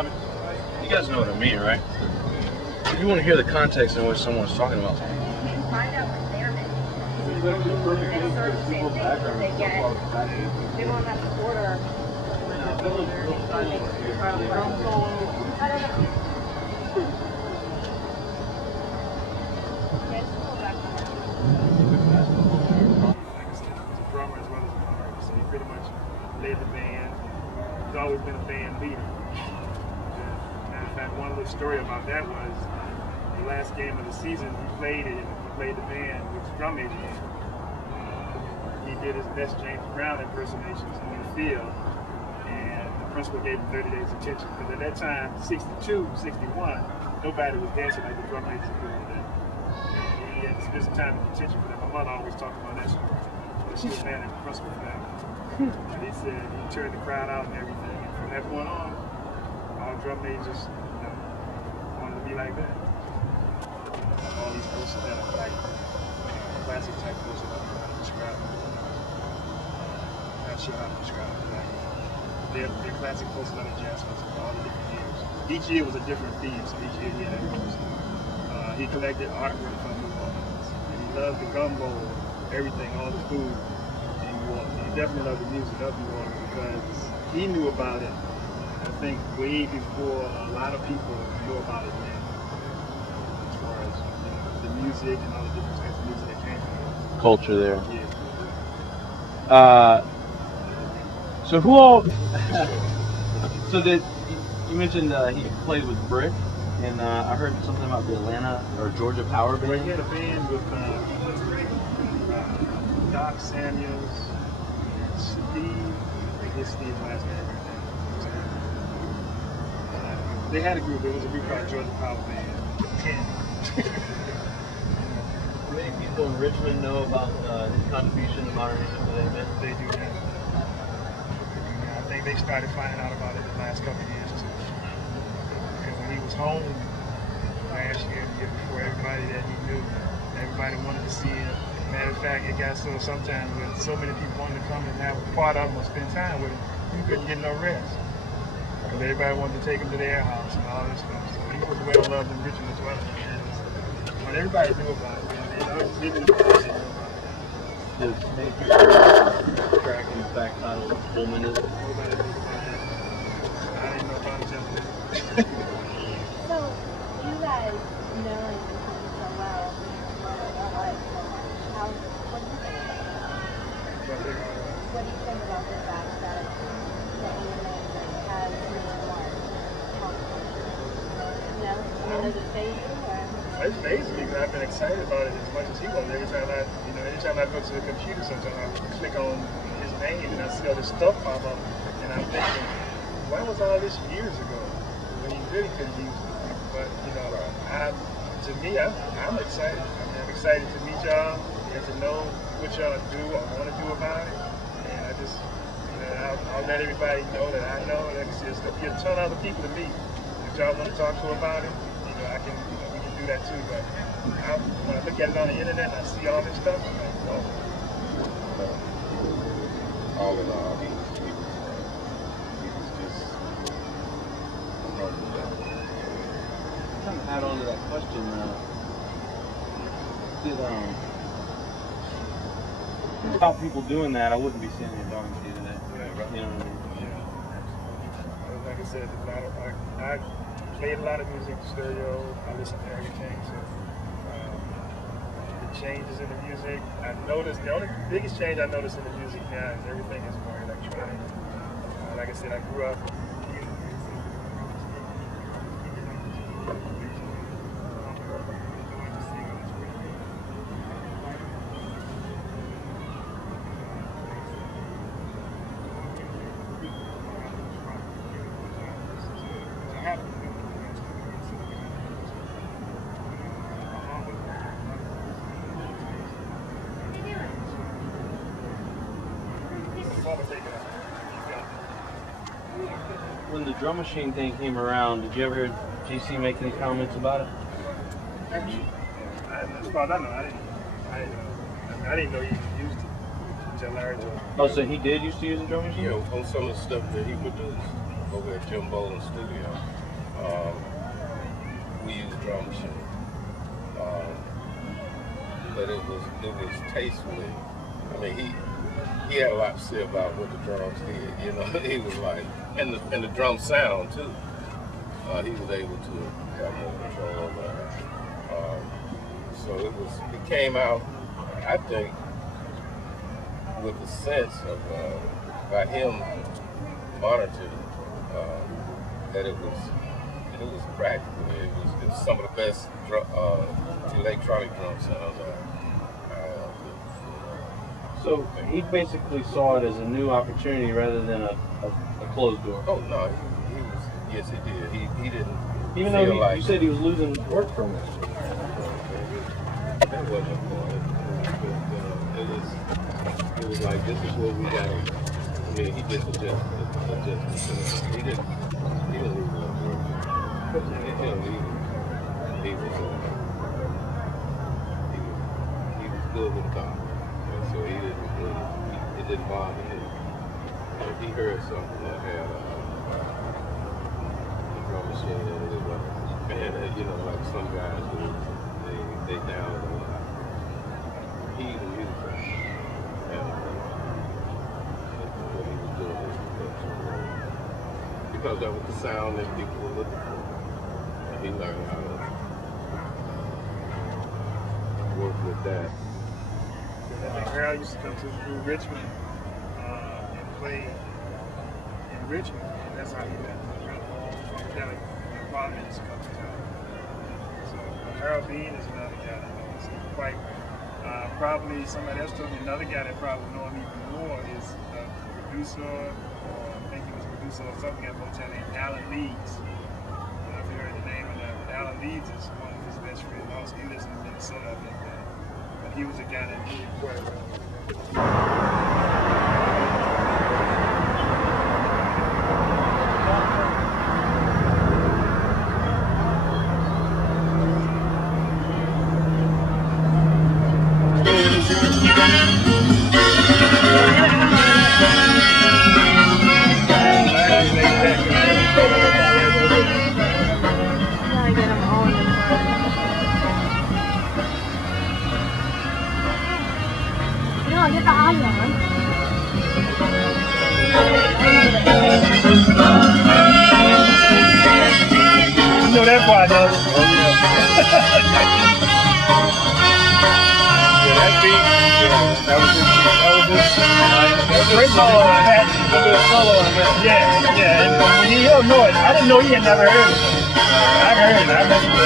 I mean, you guys know what I mean, right? You want to hear the context in which someone's talking about something. Find out what they're making. And serve the same thing, but they won't have to order. I don't know. Drummer as well as an artist, so he pretty much led the band. He's always been a band leader. Matter of fact, one little story about that was the last game of the season he played the band with his drum major. He did his best James Brown impersonations in the field, and the principal gave him 30 days detention because at that time, 62, 61, nobody was dancing like the drum major could with that. And he had to spend some time in detention for that. My mother always talked about that story. She was mad at the principal for that. And he said he turned the crowd out and everything. And from that point on, all drum majors wanted to be like that. All these posters that are like classic type posters, I don't know how to describe them. Not sure how to describe them. Like, they're classic posters on the jazz festival, all the different years. Each year was a different theme, so each year he had a poster. He collected artwork from New Orleans. And he loved the gumbo, everything, all the food in New Orleans. He definitely loved the music of New Orleans because he knew about it, I think, way before a lot of people knew about it then. As far as the music and all the different types of music that came from it. Culture there. Yeah. So who all? So did you mentioned he played with Brick, and I heard something about the Atlanta or Georgia Power Band. Well, he had a band with Doc Samuels, Steve. I guess Steve's last name. They had a group. It was a group called Georgia Power Band. 10. Many people in Richmond know about his contribution to modern English to that event. They do now. I think they started finding out about it the last couple of years too. Because when he was home last year, the year before, everybody that he knew, everybody wanted to see him. Matter of fact, it got so sometimes when so many people wanted to come and have a part of him or spend time with him, you couldn't get no rest. Because everybody wanted to take him to their house and all this stuff. So he was well loved in Richmond as well. But everybody knew about it. Even the person knew about it. There's many people tracking the fact how Coleman is. Nobody knew about that. I didn't know about it until So, you guys knowing him so well, what do you think about it? What do you think about the fact that the AMA has more competition? You know, I mean, does it phase you? It phases me because I've been excited about it as much as he was. Every time I go to the computer, sometimes I click on his name and I see all this stuff pop up, and I'm thinking, why was all this years ago when he really couldn't use it? But to me, I'm excited. I mean, I'm excited to meet y'all and to know what y'all do or want to do about it. And I just, I'll let everybody know that I know. Like I said, there'll be a ton of other people to meet. If y'all want to talk to about it, I can. Do that too, but when I look at it on the internet and I see all this stuff, I'm like, whoa. All in all, he was just I'm trying to add on to that question. Without people doing that, I wouldn't be sitting here talking to you today. Yeah. You know what I mean? Yeah. Like I said, I played a lot of music, stereo, I listen to everything, so the changes in the music, I noticed, the only biggest change I noticed in the music now is everything is more electronic. Like I said, I grew up When the drum machine thing came around, did you ever hear GC make any comments about it? As far as I know, I didn't know he used it. much a larger. Oh, so he did used to use a drum machine? You know, on some of the stuff that he produced over at Jim Boland's studio, we used drum machine. But it was tastefully. I mean, he had a lot to say about what the drums did. You know, he was like, and the drum sound too. He was able to have more control over that. So it came out, I think, with a sense of by him monitoring that it was practical. It was some of the best electronic drum sounds. So he basically saw it as a new opportunity rather than a closed door. Oh no, he was. Yes, he did. He didn't. Even though you said he was losing work from it. That wasn't important. It was like, this is what we got. I mean, he just adjusted. He didn't lose no work. He was good with God. And so it didn't bother him. If he heard something that had a drum machine in it, and you know, like some guys do, they down a lot. He even used that. And what he was doing was because that was the sound that people were looking for. And he learned how to work with that. I think Harold used to come to Richmond and play in Richmond. And that's how he met Kelly. Department used to come to town. So Harold Bean is another guy that knows him quite well. Probably somebody else told me another guy that probably know him even more is a producer, or I think he was a producer or something at Motown named Alan Leeds. I don't know if you heard the name of that, but Alan Leeds is one of his best friends. Also, he lives in Minnesota, I think. But he was a guy that knew him quite well. You know that part, though. Yeah, that beat, that was great solo on that. Yeah, and when you know it, I didn't know he had never heard it. I heard it. I remember